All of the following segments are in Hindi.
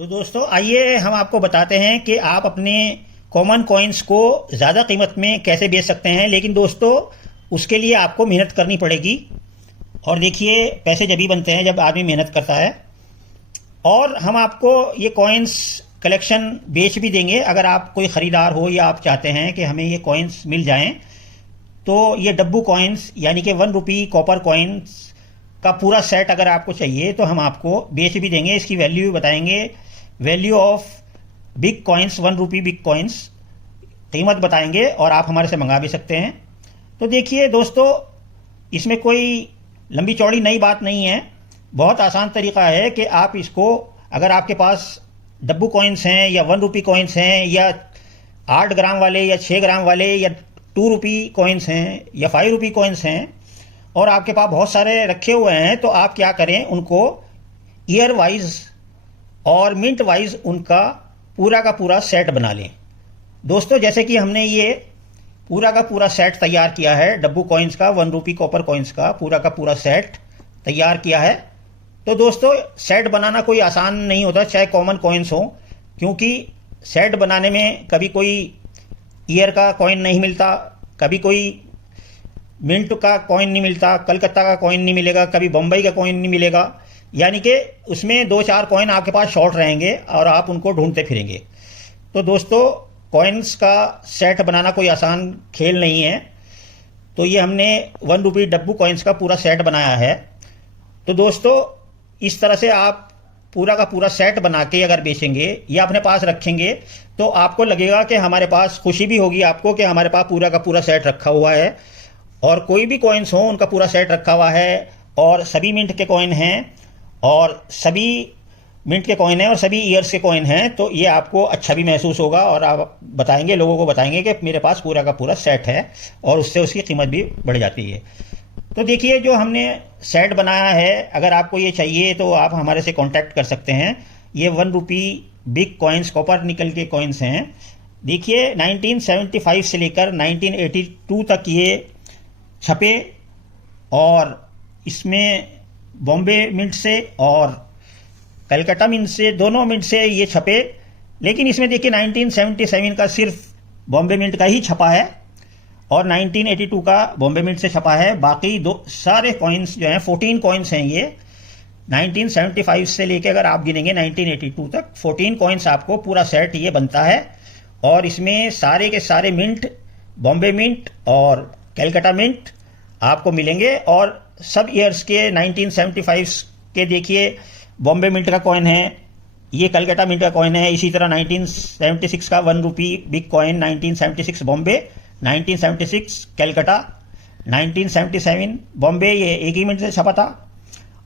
तो दोस्तों आइए हम आपको बताते हैं कि आप अपने कॉमन कॉइन्स को ज़्यादा कीमत में कैसे बेच सकते हैं। लेकिन दोस्तों उसके लिए आपको मेहनत करनी पड़ेगी। और देखिए पैसे जब ही बनते हैं जब आदमी मेहनत करता है। और हम आपको ये कॉइन्स कलेक्शन बेच भी देंगे। अगर आप कोई ख़रीदार हो या आप चाहते हैं कि हमें ये कॉइन्स मिल जाएं, तो ये डब्बू कॉइन्स यानी कि 1 रुपी कॉपर कॉइन्स का पूरा सेट अगर आपको चाहिए तो हम आपको बेच भी देंगे। इसकी वैल्यू भी बताएंगे, value of big coins, 1 rupee big coins कीमत बताएंगे और आप हमारे से मंगा भी सकते हैं। तो देखिए दोस्तों, इसमें कोई लंबी चौड़ी नई बात नहीं है। बहुत आसान तरीका है कि आप इसको, अगर आपके पास डब्बू कॉइन्स हैं या 1 रुपी कॉइन्स हैं या 8 ग्राम वाले या 6 ग्राम वाले या 2 रुपी कॉइन्स हैं या 5 रुपी कॉइन्स हैं और आपके पास बहुत सारे रखे हुए हैं, तो आप क्या करें, उनको ईयर वाइज और मिंट वाइज उनका पूरा का पूरा सेट बना लें। दोस्तों जैसे कि हमने ये पूरा का पूरा सेट तैयार किया है, डब्बू कॉइन्स का, 1 रुपी कॉपर कॉइन्स का पूरा सेट तैयार किया है। तो दोस्तों सेट बनाना कोई आसान नहीं होता, चाहे कॉमन कॉइन्स हो, क्योंकि सेट बनाने में कभी कोई ईयर का कॉइन नहीं मिलता, कभी कोई मिंट का कॉइन नहीं मिलता, कलकत्ता का कॉइन नहीं मिलेगा, कभी बम्बई का कॉइन नहीं मिलेगा। यानी कि उसमें 2-4 कॉइन आपके पास शॉर्ट रहेंगे और आप उनको ढूंढते फिरेंगे। तो दोस्तों कॉइन्स का सेट बनाना कोई आसान खेल नहीं है। तो ये हमने 1 रुपी डब्बू कॉइन्स का पूरा सेट बनाया है। तो दोस्तों इस तरह से आप पूरा का पूरा सेट बना के अगर बेचेंगे या अपने पास रखेंगे तो आपको लगेगा कि हमारे पास, खुशी भी होगी आपको कि हमारे पास पूरा का पूरा सेट रखा हुआ है। और कोई भी कॉइन्स हो उनका पूरा सेट रखा हुआ है और सभी मिंट के कॉइन हैं और सभी मिंट के कॉइन हैं और सभी ईयर्स के कॉइन हैं। तो ये आपको अच्छा भी महसूस होगा और आप बताएंगे, लोगों को बताएंगे कि मेरे पास पूरा का पूरा सेट है, और उससे उसकी कीमत भी बढ़ जाती है। तो देखिए जो हमने सेट बनाया है, अगर आपको ये चाहिए तो आप हमारे से कांटेक्ट कर सकते हैं। ये 1 रुपी बिग कॉइन्स कॉपर निकल के कॉइन्स हैं। देखिए 1975 से लेकर 1982 तक ये छपे और इसमें बॉम्बे मिंट से और कलकत्ता मिंट से, दोनों मिंट से ये छपे। लेकिन इसमें देखिए 1977 का सिर्फ बॉम्बे मिंट का ही छपा है और 1982 का बॉम्बे मिंट से छपा है। बाकी दो सारे कॉइन्स जो हैं, 14 कॉइन्स हैं ये 1975 से लेके अगर आप गिनेंगे 1982 तक 14 कॉइन्स आपको पूरा सेट ये बनता है। और इसमें सारे के सारे मिंट, बॉम्बे मिंट और कलकत्ता मिंट आपको मिलेंगे। और सब ईयर्स के 1975 के देखिए बॉम्बे मिंट का कॉइन है, ये कलकत्ता मिंट का कॉइन है। इसी तरह 1976 का 1 रुपी बिग कॉइन, 1976 बॉम्बे, 1976 कलकत्ता, 1977 बॉम्बे, ये एक ही मिनट से छपा था।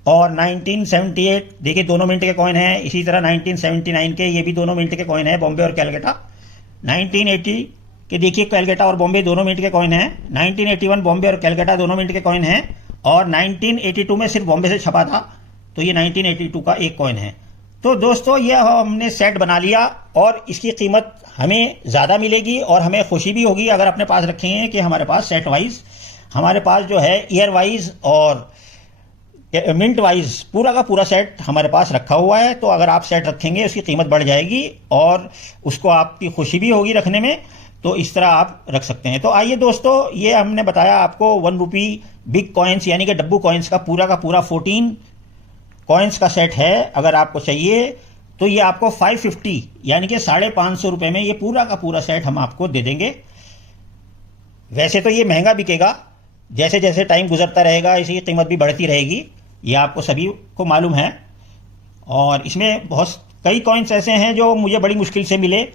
और 1978 देखिए दोनों मिनट के कॉइन हैं। इसी तरह 1979 के ये भी दोनों मिनट के कॉइन हैं, बॉम्बे और कलकत्ता। 1980 के देखिए कलकत्ता और बॉम्बे दोनों मिनट के कॉइन हैं। 1981 बॉम्बे और कलकत्ता दोनों मिनट के कॉइन हैं। और 1982 में सिर्फ बॉम्बे से छपा था, तो ये 1982 का एक कॉइन है। तो दोस्तों ये हमने सेट बना लिया और इसकी कीमत हमें ज़्यादा मिलेगी और हमें खुशी भी होगी अगर अपने पास रखेंगे कि हमारे पास सेट वाइज, हमारे पास जो है ईयर वाइज और मिंट वाइज पूरा का पूरा सेट हमारे पास रखा हुआ है। तो अगर आप सेट रखेंगे उसकी कीमत बढ़ जाएगी और उसको आपकी खुशी भी होगी रखने में। तो इस तरह आप रख सकते हैं। तो आइए दोस्तों, ये हमने बताया आपको 1 रुपी बिग कॉइन्स यानी कि डब्बू कॉइन्स का पूरा 14 कॉइन्स का सेट है। अगर आपको चाहिए तो ये आपको 550 यानी कि 550 रुपये में ये पूरा का पूरा सेट हम आपको दे देंगे। वैसे तो ये महंगा बिकेगा, जैसे जैसे टाइम गुजरता रहेगा इसकी कीमत भी बढ़ती रहेगी, ये आपको सभी को मालूम है। और इसमें बहुत कई कॉइन्स ऐसे हैं जो मुझे बड़ी मुश्किल से मिले,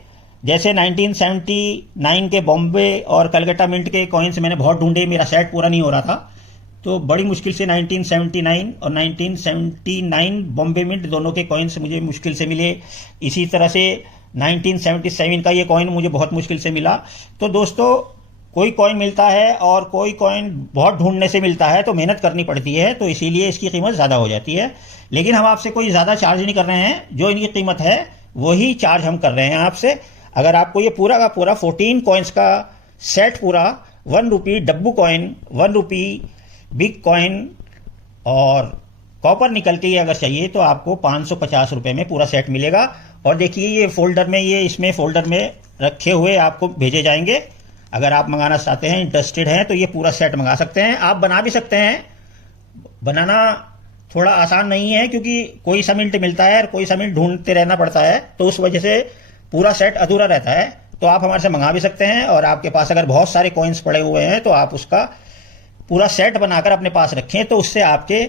जैसे 1979 के बॉम्बे और कलकत्ता मिंट के कॉइन्स मैंने बहुत ढूंढे, मेरा सेट पूरा नहीं हो रहा था। तो बड़ी मुश्किल से 1979 और 1979 बॉम्बे मिंट दोनों के कॉइन्स मुझे मुश्किल से मिले। इसी तरह से 1977 का ये कॉइन मुझे बहुत मुश्किल से मिला। तो दोस्तों कोई कॉइन मिलता है और कोई कॉइन बहुत ढूंढने से मिलता है, तो मेहनत करनी पड़ती है, तो इसीलिए इसकी कीमत ज़्यादा हो जाती है। लेकिन हम आपसे कोई ज़्यादा चार्ज नहीं कर रहे हैं, जो इनकी कीमत है वही चार्ज हम कर रहे हैं आपसे। अगर आपको ये पूरा का पूरा 14 कॉइन्स का सेट पूरा 1 रुपी डब्बू कॉइन, 1 रुपी बिग कॉइन और कॉपर निकल के ही अगर चाहिए तो आपको 550 रुपये में पूरा सेट मिलेगा। और देखिए ये फोल्डर में, ये इसमें फोल्डर में रखे हुए आपको भेजे जाएंगे। अगर आप मंगाना चाहते हैं, इंटरेस्टेड हैं, तो ये पूरा सेट मंगा सकते हैं। आप बना भी सकते हैं। बनाना थोड़ा आसान नहीं है क्योंकि कोई सा मिनट मिलता है और कोई सा मिनट ढूंढते रहना पड़ता है, तो उस वजह से पूरा सेट अधूरा रहता है। तो आप हमारे से मंगा भी सकते हैं। और आपके पास अगर बहुत सारे कॉइन्स पड़े हुए हैं तो आप उसका पूरा सेट बनाकर अपने पास रखें, तो उससे आपके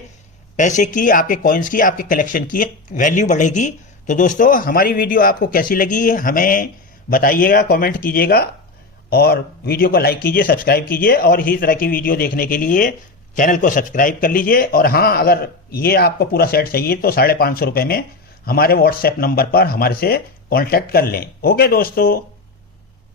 पैसे की, आपके कॉइन्स की, आपके कलेक्शन की वैल्यू बढ़ेगी। तो दोस्तों हमारी वीडियो आपको कैसी लगी हमें बताइएगा, कमेंट कीजिएगा और वीडियो को लाइक कीजिए, सब्सक्राइब कीजिए। और इसी तरह की वीडियो देखने के लिए चैनल को सब्सक्राइब कर लीजिए। और हाँ, अगर ये आपको पूरा सेट चाहिए तो 550 रुपये में हमारे व्हाट्सएप नंबर पर हमारे से कांटेक्ट कर लें। ओके दोस्तों।